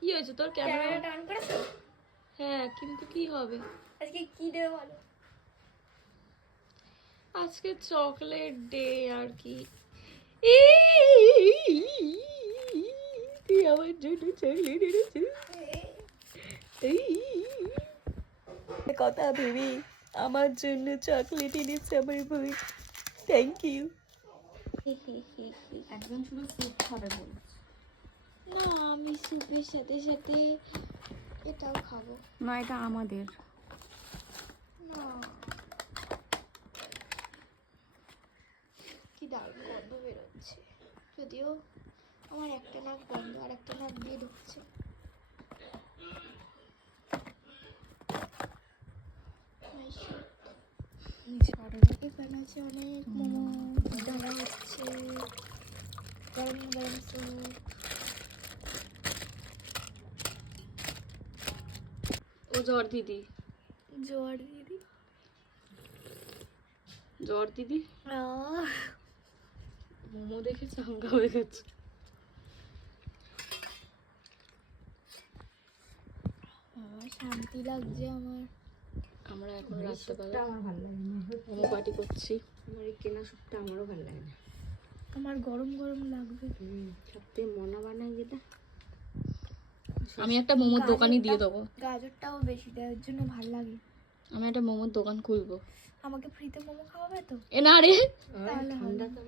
কি হয়েছে তোর? ক্যামেরাটা অন করেছো? হ্যাঁ, কিন্তু কি হবে আজকে? কি দেবে বলো? আজকে চকলেট ডে আর কি। তুই আমার জন্য চকলেট এনেছিস? কথা ভেবে আমার জন্য চকলেট এনেছে আমার বই। Thank you. একজন শুধু স্যুপ খাবে বলে। না, আমি স্যুপের সাথে সাথে এটাও খাবো। না, এটা আমাদের। না, কি দারুণ গন্ধ বেরোচ্ছে। যদিও আমার একটা নাক বন্ধ আর একটা নাক দিয়ে ঢুকছে। এখানে আছে অনেক মোমো, ধরা হচ্ছে গরম গরম স্যুপ। ও জ্বর দিদি, জ্বর দিদি, জ্বর দিদি মোমো দেখে চাঙ্গা হয়ে গেছে। শান্তি লাগছে আমার। আমরা এখন রাত্রেবেলা আমার ভালো লাগে না, মোমো পার্টি করছি। আমার এই কেনা স্যুপটা আমারও ভালো লাগে না। আমার গরম গরম লাগবে। সবথেকে মনা বানাই যেটা। আমি একটা মোমোর দোকানই দিয়ে দেবো। গাজরটাও বেশি দেয়, ওর জন্য ভাল লাগে। আমি একটা মোমোর দোকান খুলবো। আমাকে ফ্রিতে মোমো খাওয়াবে তো? এ না রে, তাহলে ঠান্ডা তো